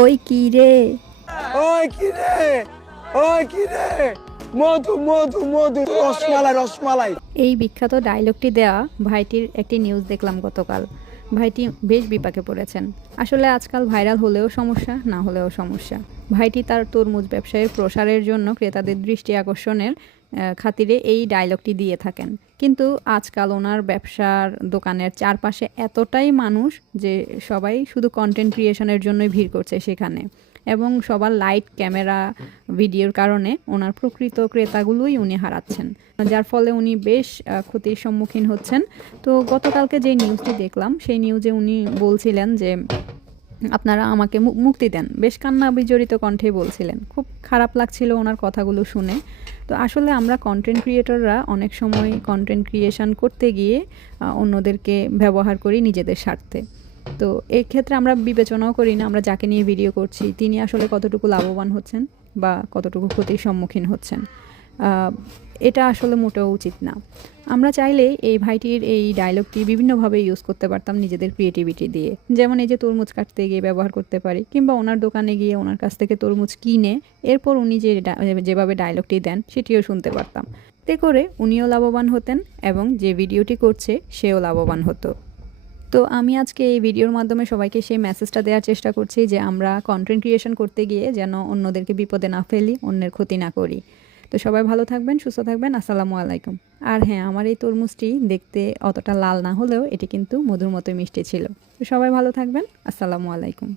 ওই কি রে। ওই কি রে, ওই কি রে, মধু মধু মধু, রসমালাই রসমালাই। এই বিখ্যাত ডায়লগটি দেওয়া ভাইটির একটি নিউজ দেখলাম গতকাল। ভাইটি বেশ বিপাকে পড়েছেন। আসলে আজকাল ভাইরাল হলেও সমস্যা, না হলেও সমস্যা। ভাইটি তার তরমুজ ব্যবসায়ের প্রসারের জন্য ক্রেতাদের দৃষ্টি আকর্ষণের খাতিরে এই ডায়লগটি দিয়ে থাকেন। কিন্তু আজকাল ওনার ব্যবসার দোকানের চারপাশে এতটাই মানুষ যে সবাই শুধু কন্টেন্ট ক্রিয়েশনের জন্যই ভিড় করছে সেখানে, এবং সবার লাইট, ক্যামেরা, ভিডিওর কারণে ওনার প্রকৃত ক্রেতাগুলোই উনি হারাচ্ছেন, যার ফলে উনি বেশ ক্ষতির সম্মুখীন হচ্ছেন। তো গতকালকে যে নিউজটি দেখলাম সেই নিউজে উনি বলছিলেন যে আপনারা আমাকে মুক্তি দেন, বেশ কান্না বিজড়িত কণ্ঠে বলছিলেন। খুব খারাপ লাগছিল ওনার কথাগুলো শুনে। তো আসলে আমরা কন্টেন্ট ক্রিয়েটররা অনেক সময় কন্টেন্ট ক্রিয়েশন করতে গিয়ে অন্যদেরকে ব্যবহার করি নিজেদের স্বার্থে। তো এক্ষেত্রে আমরা বিবেচনাও করি না আমরা যাকে নিয়ে ভিডিও করছি তিনি আসলে কতটুকু লাভবান হচ্ছেন বা কতটুকু ক্ষতির সম্মুখীন হচ্ছেন। এটা আসলে মোটেও উচিত না। আমরা চাইলে এই ভাইটির এই ডায়লগটি বিভিন্নভাবে ইউজ করতে পারতাম নিজেদের ক্রিয়েটিভিটি দিয়ে। যেমন এই যে তরমুজ কাটতে গিয়ে ব্যবহার করতে পারি, কিংবা ওনার দোকানে গিয়ে ওনার কাছ থেকে তরমুজ কিনে এরপর উনি যেভাবে ডায়লগটি দেন সেটিও শুনতে পারতাম। এতে করে উনিও লাভবান হতেন এবং যে ভিডিওটি করছে সেও লাভবান হতো। তো আমি আজকে এই ভিডিওর মাধ্যমে সবাইকে সেই মেসেজটা দেওয়ার চেষ্টা করছি যে আমরা কন্টেন্ট ক্রিয়েশন করতে গিয়ে যেন অন্যদেরকে বিপদে না ফেলি, অন্যের ক্ষতি না করি। তো সবাই ভালো থাকবেন, সুস্থ থাকবেন। আসসালামু আলাইকুম। আর হ্যাঁ, আমার এই তরমুজটি দেখতে অতটা লাল না হলেও এটি কিন্তু মধুর মতো মিষ্টি ছিল। তো সবাই ভালো থাকবেন। আসসালামু আলাইকুম।